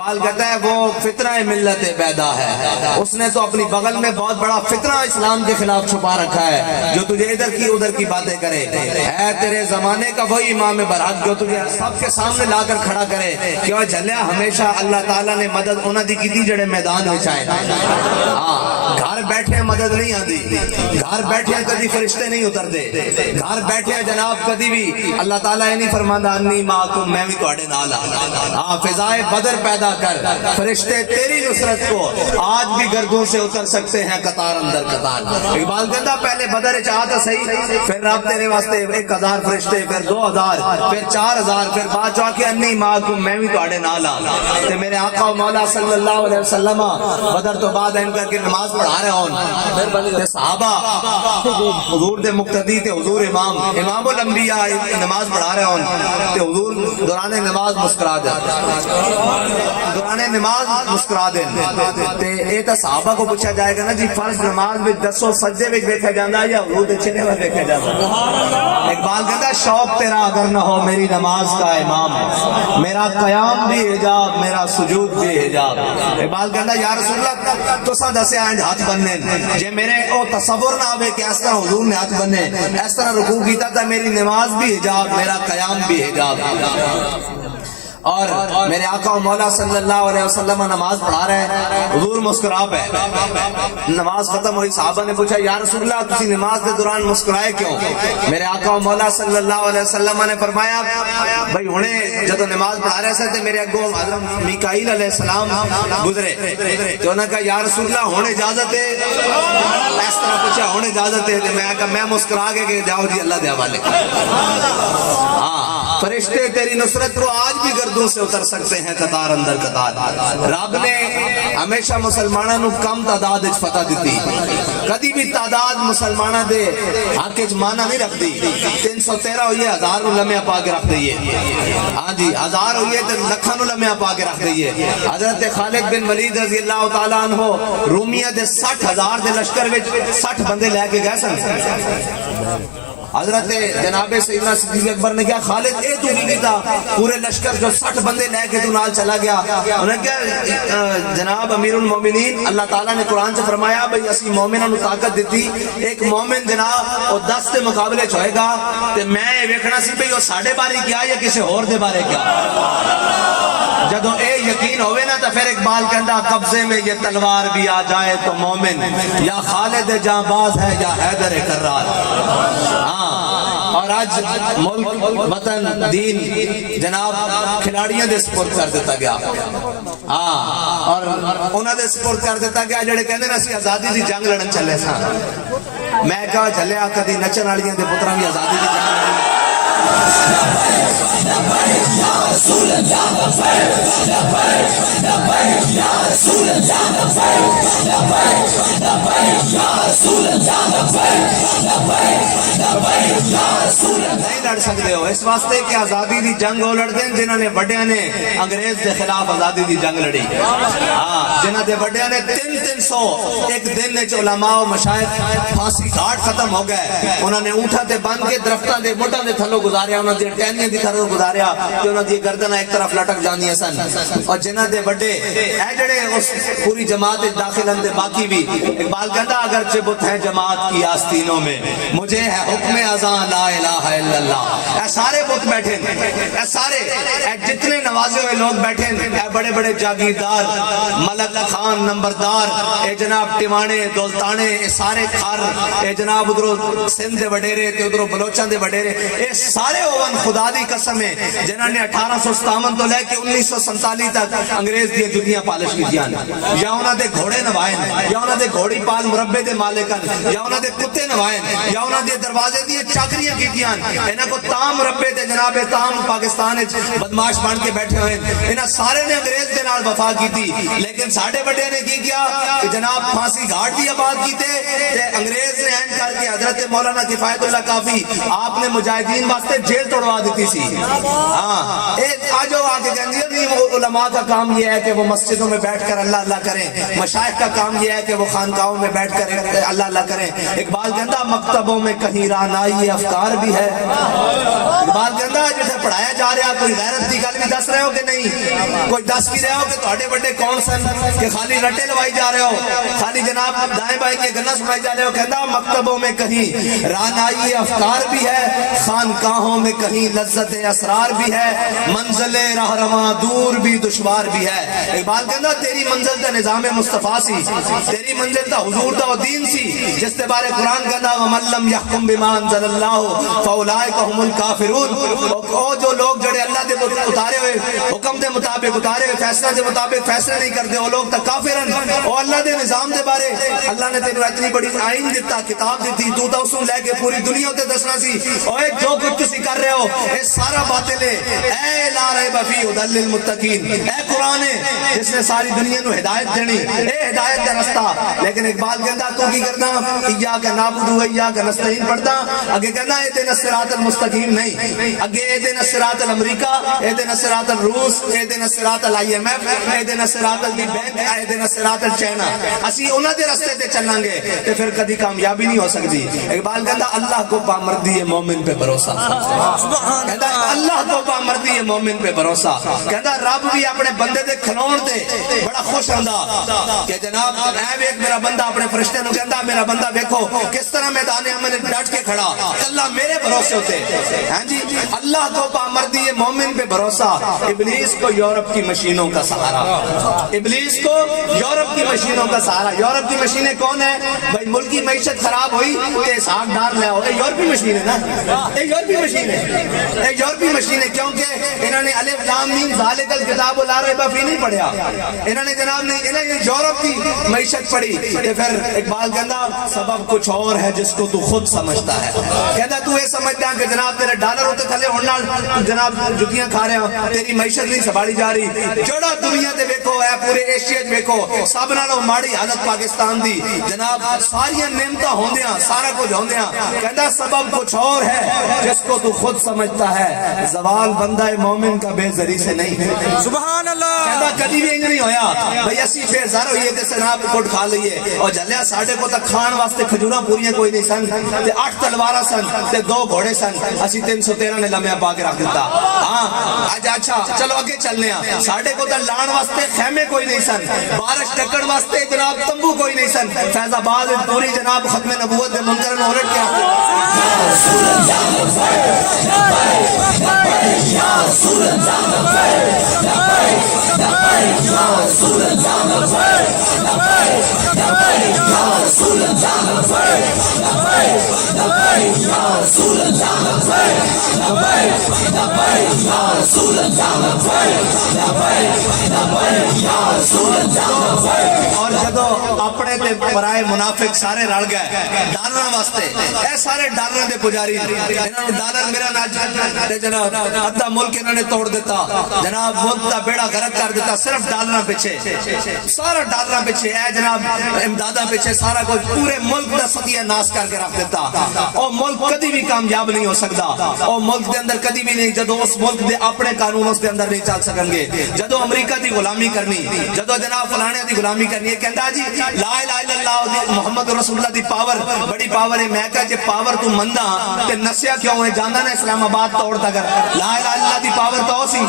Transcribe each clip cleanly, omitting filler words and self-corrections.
اقبال کہتا ہے وہ فتنہ ملت پیدا ہے، اس نے تو اپنی بغل میں بہت بڑا فتنہ اسلام کے خلاف چھپا رکھا ہے، جو تجھے ادھر کی باتیں کرے، ہے تیرے زمانے کا وہی امام برحق جو تجھے سب کے سامنے لا کر کھڑا کرے کہ وہ جھلیا ہمیشہ اللہ تعالیٰ نے مدد انہاں دی کی جڑے میدان میں چاہے۔ گھر بیٹھے مدد نہیں آتی، گھر بیٹھے کدی فرشتے نہیں اترتے، گھر بیٹھے جناب کدی بھی اللہ تعالیٰ یہ نہیں فرماتا انی معکم میں بھی تواڈے نال ہاں۔ فضائے بدر پیدا کر، فرشتے تیری نصرت کو آج بھی گردوں سے اتر سکتے ہیں قطار اندر قطار۔ اقبال کہتا پہلے بدر چاہتا صحیح، پھر رب تیرے واسطے 1000 فرشتے، پھر 2000، پھر 4000، پھر بعد چاہ کے انی معکم میں بھی تواڈے نال ہاں۔ تے میرے آقا و مولا صلی اللہ علیہ وسلم بدر تو بعد ان کر کے نماز پڑھا رہے ہوں تے صحابہ حضور دے مقتدی تے حضور امام الانبیاء نماز پڑھا رہے ہوں تے حضور دوران نماز مسکرا دے، دوران نماز مسکرا دے تے اے تے صحابہ کو پوچھا جائے گا نا جی فرض نماز میں 10 سجدے میں دیکھا جاتا ہے یا حضور دے چھنے میں دیکھا جاتا ہے؟ اقبال کہتا ہے شوق تیرا اگر نہ ہو میری نماز کا امام، میرا قیام بھی حجاب میرا سجود بھی حجاب۔ اقبال کہتا ہے یا رسول اللہ تو سا دسے آئیں ہاتھ بننے جے میرے او تصور نہ آوے کہ اس طرح حضور نے ہاتھ بننے، اس طرح رکوع کیتا تھا میری نماز بھی حجاب میرا قیام بھی حجاب۔ اور میرے آقا و مولا صلی اللہ علیہ وسلم نماز پڑھا رہے ہیں، حضور مسکرا پہ نماز ختم ہوئی، صحابہ نے پوچھا یا رسول اللہ تسی نماز کے دوران مسکرائے کیوں؟ میرے آقا و مولا صلی اللہ علیہ وسلم نے فرمایا بھائی ہونے جدو نماز پڑھا رہے تھے میرے اگوں حضرت میکائیل علیہ السلام گزرے تو انہوں نے کہا یا رسول اللہ ہونے اجازت ہے؟ اس طرح پوچھا ہونے اجازت ہے؟ میں کہا میں مسکرا کے کہ جاؤ جی اللہ دے حوالے۔ فرشتے تیری نصرت کو آج بھی گردوں سے اتر سکتے ہیں قطار اندر قطار۔ رب نے ہمیشہ مسلمانوں نو کم تعداد اچ فتح دیتی، کدی بھی تعداد مسلمانوں دے حق اچ مانا نہیں رکھ دی۔ 313 ہوئی ہے 1000 نو لمحہ پا کے رکھ دئیے، ہاں جی 1000 ہوئی ہے تو لکھاں نو لمحہ پا کے رکھ دئیے۔ حضرت خالد بن ولید رضی اللہ تعالیٰ عنہ رومیہ دے 60,000 دے لشکر وچ 60 بندے لے کے گئے سن۔ حضرت جناب سیدنا صدیق اکبر نے کہا خالد اے تو نہیں کیتا پورے لشکر جو 60 بندے لے کے تو نال چلا گیا؟ انہوں نے کہا جناب امیر المومنین اللہ تعالیٰ نے قرآن سے فرمایا بھئی اسی مومنہ نو طاقت دیتی، ایک مومن جناب اور 10 دے مقابلے چھوئے گا تے میں ویکھنا سی بھئی وہ ساڑھے بارے کیا یا کسی اور دے بارے کیا؟ جدو اے یقین ہوئے نا تو پھر اقبال کہندا قبضے میں یہ تلوار بھی آ جائے تو مومن یا خالد جاں باز ہے یا حیدر کرار۔ اور آج ملک وطن دین جناب کھلاڑیاں دے سپورٹ کر دیتا گیا، اور انہاں دے سپورٹ کر دیتا گیا جڑے کہندے نا اسی آزادی دی جنگ لڑن چلے ساں۔ میں کہا چلیا کدی نچن والیاں دے پتراں بھی آزادی دی جنگ لڑن۔ نہیں لڑ سکتے ہو اس واسطے کہ آزادی دی جنگ وہ لڑتے ہیں جنہوں نے بڑیاں نے انگریز دے خلاف آزادی دی جنگ لڑی، جنہوں نے بڑیاں نے 300 ایک دن نے علماء و مشائخ پھانسی گھاٹ ختم ہو گئے، انہوں نے اونٹھا تے بند کے درختاں دے موٹاں دے تھلوں گزاریا، انہوں نے ٹہنیاں دی تھلوں گزاریا کہ انہوں نے گردنہ ایک طرف لٹک جانی سن۔ اور جنہوں نے بڑے اے جڑے اس پوری جماعت داخل اندے باقی بھی اقبال کہتا اگرچہ بت ہے جماعت کی آستینوں میں مجھے ہے حکم اذان لا الہ الا اللہ۔ اے سارے بت بیٹھے اے سارے اے جتنے نوازے ہوئے لوگ بیٹھے اے بڑے بڑے جاگیردار ملک خان نمبردار اے جناب ٹیوانے دولتانے اے سارے کھار اے جناب ادھروں سندھ دے وڈیرے تے ادھروں بلوچان دے وڈیرے اے سارے ہوون خدا دی قسم ہے جنہوں نے 1857 تو لے کے 1947 تک انگریز دی جتیاں پالش کی جان، یا انہوں دے گھوڑے نوائن یا انہوں دے گھوڑی پال مربے دے مالکن یا انہوں دے کتے نوائن یا انہوں دے دروازے دی چاکریاں کی جان، انہوں کو تام مربے دے جناب تام پاکستان بدماش بن کے بیٹھے ہوئے، انہوں سارے نے انگریز دے نال وفا کی تھی، لیکن ساڑھے بڑے نے کی کیا کہ جناب پھانسی گھاٹ دی آباد کیتے تے انگریز نے اینڈ کر کے حضرت مولانا کفایت اللہ کافی آپ نے مجاہدین واسطے جیل توڑوا دیتی سی، ہاں آج آگے کہیں نہیں وہ علماء کا کام یہ ہے کہ وہ مسجدوں میں بیٹھ کر اللہ اللہ کریں، مشائخ کا کام یہ ہے کہ وہ خانقاہوں میں بیٹھ کر اللہ اللہ کریں۔ اقبال کہتا مکتبوں میں کہیں رانائی افکار بھی ہے۔ اقبال کہتا جسے پڑھایا جا رہا کوئی غیرت کی گل بھی دس رہے ہو کہ نہیں، کوئی دس بھی رہے ہو کہ تھوڑے بڑے کون سن کہ خالی رٹے لوائی جا رہے ہو، خالی جناب دائیں بائیں کے گنا سنائی جا رہے ہو۔ کہتا مکتبوں میں کہیں رانائی افکار بھی ہے، خانقاہوں میں کہیں لذت اسرار بھی ہے، منزل رہنما دور بھی دشوار بھی ہے۔ اقبال کہتا تیری منزل تا نظام مصطفیٰ سی، تیری منزل تا حضور دا دین سی، جس کے بارے قرآن کہتا وَمَن لَّمْ يَحْكُم بِمَا أَنزَلَ اللَّهُ فَأُولَٰئِكَ هُمُ الْكَافِرُونَ۔ او جو لوگ جڑے اللہ دے اتارے ہوئے حکم دے مطابق اتارے ہوئے فیصلہ دے مطابق فیصلہ نہیں کرتے، وہ لوگ تا کافرن۔ او اللہ دے نظام دے بارے اللہ نے تینوں اتنی بڑی آئین دیتا، کتاب دیتی، تو تا اس کو لے کے پوری دنیا تے دسنا سی اوے جو کچھ تسی کر رہے ہو یہ سارا باطل ہے۔ اے لا ریب فیہ ھدی للمتقین، اے قرآن ہے جس نے ساری دنیا نو ہدایت دینی، اے ہدایت دا رستہ۔ لیکن اقبال کہندا تو کی کرنا ایاک نعبد و ایاک نستعین پڑھدا، اگے کہنا اہدنا الصراط المستقیم نہیں، اگے اہدنا الصراط الامریکہ، اہدنا الصراط الروس، اہدنا الصراط IMF، اہدنا الصراط البینک، اہدنا الصراط الچائنا۔ اسی انہاں دے رستے تے چلیں گے تے پھر کبھی کامیابی نہیں ہو سکتی۔ اقبال کہندا اللہ کو پامردی ہے مومن پہ بھروسہ، کہندا اللہ کو پامردی ہے مومن پہ بھروسہ۔ کہندا رب بھی اپنے بندے دے کھلون تے بڑا خوش ہوندا کہ جناب اے ویکھ میرا بندہ اپنے فرشتے نو کہندا میرا بندہ دیکھو کس طرح میدان عمل ڈٹ کے کھڑا، اللہ میرے بھروسے ہوتے ہیں جی۔ اللہ کو پامردی ہے مومن پہ بھروسہ، ابلیس کو یورپ کی مشینوں کا سہارا، ابلیس کو یورپ کی مشینوں کا سہارا۔ یورپ کی مشینیں کون ہیں بھائی؟ ملک کی معیشت خراب ہوئی تے ساگ ڈار لے آؤ، یہ یورپی مشین ہے نا، یہ یورپی مشین ہے، یہ یورپی مشین ہے کیونکہ انہوں نے الف لام میم ذالک الکتاب لا ریب فیہ نہیں پڑھیا، انہوں نے جناب نہیں، انہوں نے یورپ کی معیشت پڑھی۔ تے پھر اقبال کہندا سبب کچھ اور ہے جس کو تو خود سمجھتا ہے۔ کہندا تو یہ سمجھتا کہ جناب تیرے ڈالر ہوتے تھلے ہون نال جناب جتیاں کھا رہے ہیں، تیری معیشت نہیں سنبھالی جا رہی۔ جڑا دنیا تے دیکھو اے پورے ایشیا دیکھو سب نالوں ماڑی حالت پاکستان دی، جناب ساری نعمتاں ہوندیاں سارا کچھ ہوندیاں، کہندا سبب کچھ اور ہے جس کو تو خود سمجھتا ہے، زوال بندہ مومن کا بے زری سے نہیں۔ سبحان اللہ۔ کہندا کدی بھی انج نہیں ہویا بھئی اسی بے زر ہوئیے تے سناب کوٹ کھا لئیے اور جلیا ساڈے کو تک کھان واسطے کھجوراں پوریاں کوئی نہیں سن تے 8 تلواراں سن تے 2 گھوڑے سن، اسی 313 نے لمحہ پا کے رکھ دیتا۔ ہاں اچھا چلو اگے چلنے ہیں، ساڈے کو تک لان واسطے خیمے کوئی نہیں سن، بارش ٹکڑ واسطے جناب تمبو کوئی نہیں سن۔ فیض آباد پوری جناب ختم نبوت دے منکر نو الٹ کے اور جدو اپنے تے پرائے منافق سارے رل گئے ڈالر واسطے، اے سارے ڈالر دے پجاری، انہاں نوں ڈالر میرا ناج تے جناب ادھا ملک انہاں نے توڑ دیتا، جناب ملک دا بیڑا غرق کر دیتا صرف ڈالراں پیچھے، سارا ڈالراں پیچھے، اے جناب امداداں پیچھے، سارا کچھ پورے ملک دا ستیہ ناس کر کے رکھ دیتا۔ او ملک کدی بھی کامیاب نہیں ہو سکتا، او ملک دے اندر کدی بھی نہیں جدو اس ملک دے اپنے قانون اس دے اندر نہیں چل سکن گے۔ جدو امریکہ دی غلامی کرنی، جدو جناب فلانے دی غلامی کرنی ہے، کہندا جی لا الہ الا اللہ محمد رسول اللہ دی پاور بڑی پاور ہے۔ میں کہا جے پاور تو مندا تے نسیا کیوں ہے؟ جاندا نا اسلام آباد توڑ تا کر لا الہ الا اللہ دی پاور تو سی،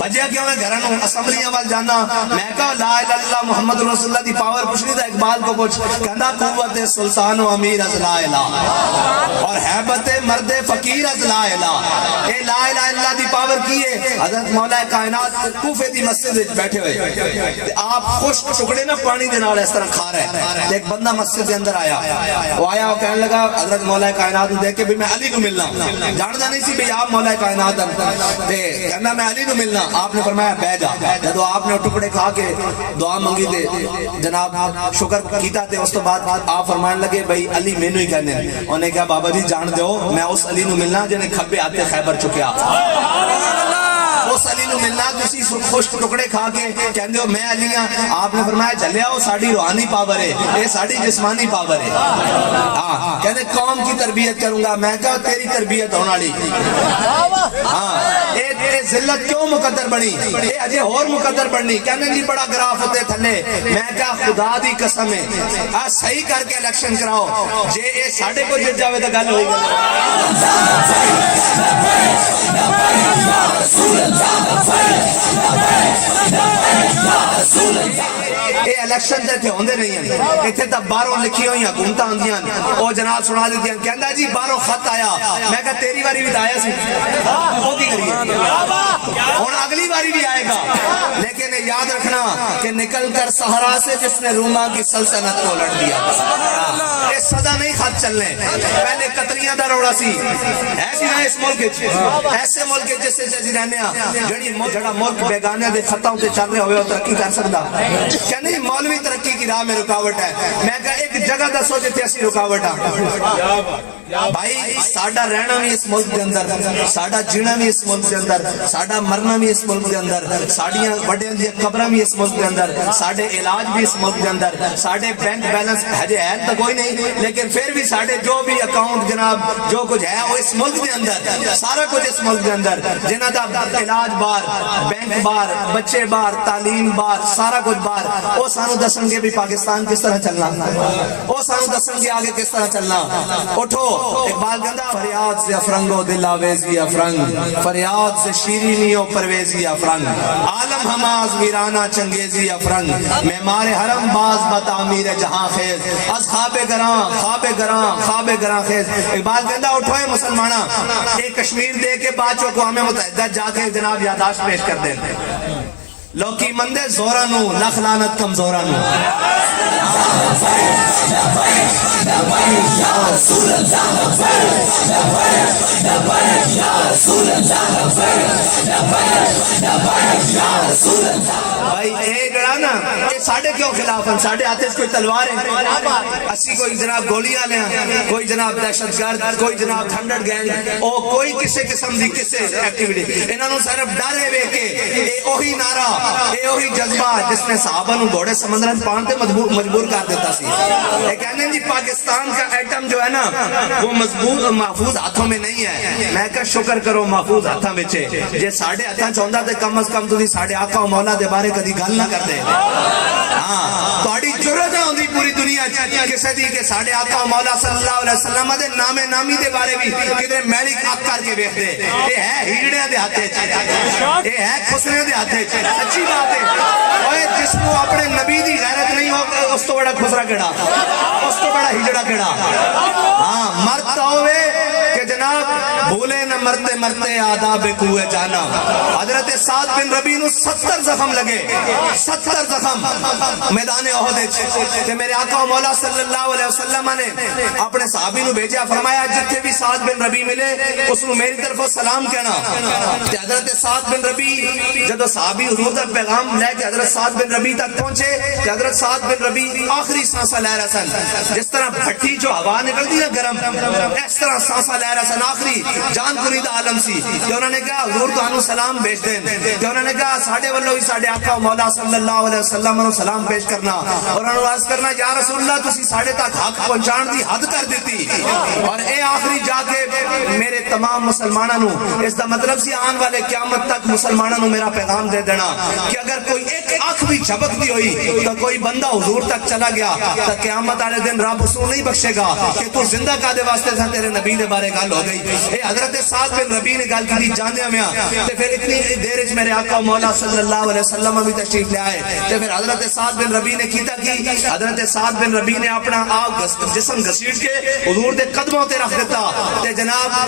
بجیا کیوں ہے گھراں نوں اسمبلیاں وال جانا؟ میں کہا لا الہ الا اللہ محمد رسول اللہ دی پاور پوچھنی تا اقبال کو پوچھ، کہندا قوت سلطان و امیر از لا الہ اور حیبت مرد فقیر از لا الہ۔ اے لا الہ الا اللہ دی پاور کی ہے؟ حضرت مولا کائنات کوفے دی مسجد وچ بیٹھے ہوئے، آپ خشک ٹکڑے نہ پانی دے نال اس طرح کھا رہے ہیں، ایک بندہ مسجد دے اندر آیا، وہ آیا وہ کہنے لگا حضرت مولا کائنات نو دیکھ کے بھی میں علی کو ملنا، جاندا نہیں سی بھی آپ مولا کائنات تے کہنا میں علی نو ملنا۔ آپ نے فرمایا بیٹھ جا، جدو آپ نے ٹکڑے کھا کے دعا منگی تے جناب شکر کیتا تے اس تو بعد آپ فرمان لگے بھائی علی مینوں ہی کہنے، انہوں نے کہا بابا جی جان دیو میں اس علی نو ملنا جنہیں کھبے ہاتھے خیبر چکیا، اس علی نو ملنا جسی خوش ٹکڑے کھا کے کہندے ہو میں علی ہاں۔ آپ نے فرمایا چلیا وہ ساڑی روحانی پاور ہے، یہ ساڑی جسمانی پاور ہے۔ ہاں کہندے قوم کی تربیت کروں گا، میں کہا تیری تربیت ہونا لی، ہاں اے ذلت کیوں مقدر بنی اے اجے اور مقدر بننی کہنے جی بڑا گراف ہوتے تھلے میں کہا خدا دی قسم ہے صحیح کر کے الیکشن کراؤ جے اے ساڑھے کو جت جاوے تو گل ہوئی گا اے الیکشن تے ہوندے نہیں ہیں ایتھے تا باہروں لکھی ہوئی حکومتاں ہوندیاں او جناب سنا دیندیاں کہندا جی باہروں خط آیا میں کہا تیری واری بھی آیا سی او کی کریے ہن اگلی باری بھی آئے گا لیکن یاد رکھنا کہ نکل کر صحرا سے جس نے روما کی سلطنت کو الٹ دیا یہ سدا نہیں خط چلنے پہلے قطریاں دا روڑا سی ایسی نہ اس ملک ایسے ملک جسے جی رہنے جڑا ملک بیگانے دے خطوں تے چل رہے ہوئے ترقی کر سکتا کہ نہیں مولوی ترقی کی راہ میں رکاوٹ ہے میں کہا ایک جگہ دا سوچے تھے اسی رکاوٹ بھائی ساڑا رہنا بھی اس ملک دے اندر ساڑا جینا بھی اس ملک دے اندر ساڑا مرنا بھی اس ملک دے اندر ساڑیاں بڑے اندیاں قبرہ بھی اس ملک دے اندر ساڑے علاج بھی اس ملک دے اندر ساڑے بینک بیلنس ہے تو کوئی نہیں لیکن پھر بھی ساڑے جو بھی اکاؤنٹ جناب جو کچھ ہے وہ اس ملک دے اندر سارا کچھ اس ملک دے اندر جنہ دا علاج بار بینک بار بچے بار تعلیم بار سارا کچھ بار وہ سانو دسن گے بھی پاکستان کس طرح چلنا وہ سانو دسن گے آگے کس طرح چلنا اٹھو اقبال کہندا فریاد سے افرنگو دل آویزی افرنگ فریاد سے شیرینی و پرویزی افرنگ عالم ہماز ویرانہ چنگیزی افرنگ معمار حرم باز بتعمیر جہاں خیز از خواب گراں خیز اقبال کہندا اٹھوئے مسلمانہ ایک کشمیر دے کے بعد اقوام متحدہ جا کے جناب یادداشت پیش کر دیں لوکی مندے زورانو لکھ لعنت کمزورانو بھائی اے جڑا نا یہ ساڑھے کیوں خلاف ہیں ساڑھے آتے کوئی تلوار ہیں اسی کوئی جناب گولیاں لیں کوئی جناب دہشت گرد کوئی جناب تھنڈر گینگ او کوئی کسے قسم دی کسے ایکٹیویٹی انہوں نے صرف ڈرے وے کے اے اوہی نعرہ اے اوہی جذبہ جس نے صحابہ نو گھوڑے سمندرن پانتے مجبور کر دیتا سی اے کہنے جی پاکستان کا ایٹم جو ہے نا وہ مضبوط محفوظ ہاتھوں میں نہیں ہے میں کہا شکر کرو محفوظ ہاتھاں بچے جے ساڑھے ہاتھاں چاہندہ تے کم از کم تو دی ساڑھے آقا و مولا دے بارے کدی گل نہ کر دے ہاں توڑی جرت ہوندی پوری دنیا کسے دی کہ ساڑھے آقا و مولا صلی اللہ علیہ وسلم دے نام نامی دے بارے بھی کدھر میلی کھاک کر کے بیخ دے اے ہے ہیڑے دے ہاتھے اے ہے خسرے دے ہاتھے سچی بات ہے اوے جس کو اپنے نبی دی غیرت نہیں ہو اس تو بڑا خسرہ کیڑا اس تو بڑا ہجڑا کیڑا ہاں مرتا ہوئے کہ جناب بھولے نہ مرتے مرتے آداب کوئے جانا حضرت سعد بن ربیع نو 70 زخم لگے 70 زخم میدان احد کہ میرے آقا و مولا صلی اللہ علیہ وسلم نے اپنے صحابی نو بھیجا فرمایا جتھے بھی سعد بن ربیع ملے اس نو میری طرف سلام کہنا کہ حضرت سعد بن ربیع جدو صحابی حضور تک پیغام لے کے حضرت سعد بن ربیع تک پہنچے کہ حضرت سعد بن ربیع آخری سانسا لے رہا سن جس طرح بھٹی جو ہوا نکل دی نا گرم اس طرح سانسا لے رہا سن آخری جان کنید عالم سی کہ انہوں نے کہا حضور تو انہوں سلام بھیج دیں کہ انہوں نے کہا ساڑھے واللہ ہی ساڑھے آقا مولا صلی اللہ علیہ وسلم انہوں سلام پیش کرنا اور انہوں عرض کرنا یا رسول اللہ تسی ساڑھے تک حق پہنچان دی حد کر دیتی اور اے آخری جا کے میرے تمام مسلمانوں اس دا مطلب سی آن والے قیامت تک مسلمانوں میرا پیغام دے دینا کہ اگر کوئی ایک آنکھ بھی جھپک دی ہوئی تو کوئی بندہ حضور تک چلا گیا تو قیامت والے دن رب اسے نہیں بخشے گا کہ تو زندہ کا دے واسطے تھا تیرے نبی نے بارے گل ہو گئی اے حضرت سعد بن ربیع نے گل کی جانے میں تے پھر اتنی دیر وچ میرے آقا مولا صلی اللہ علیہ وسلم بھی تشریف لے آئے تے پھر حضرت سعد بن ربیع نے کیتا کی حضرت سعد بن ربیع نے اپنا آپ جسم گھسیٹ کے حضور دے قدموں تے رکھ دیتا تے جناب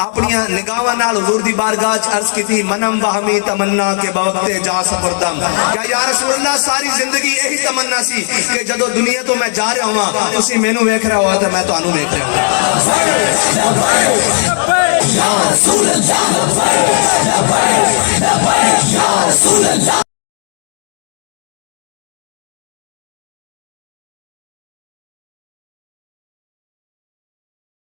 اپنی نگاہاں نال حضور دی بارگاہ وچ عرض کیتی منم بہمی تمنا کے بوقت جا سپردم کیا یا رسول اللہ ساری زندگی یہی تمنا سی کہ جدو دنیا تو میں جا رہا ہوں تسی مینوں ویکھ رہا ہوا تے میں تانوں ویکھ رہا ہوں یا رسول اللہ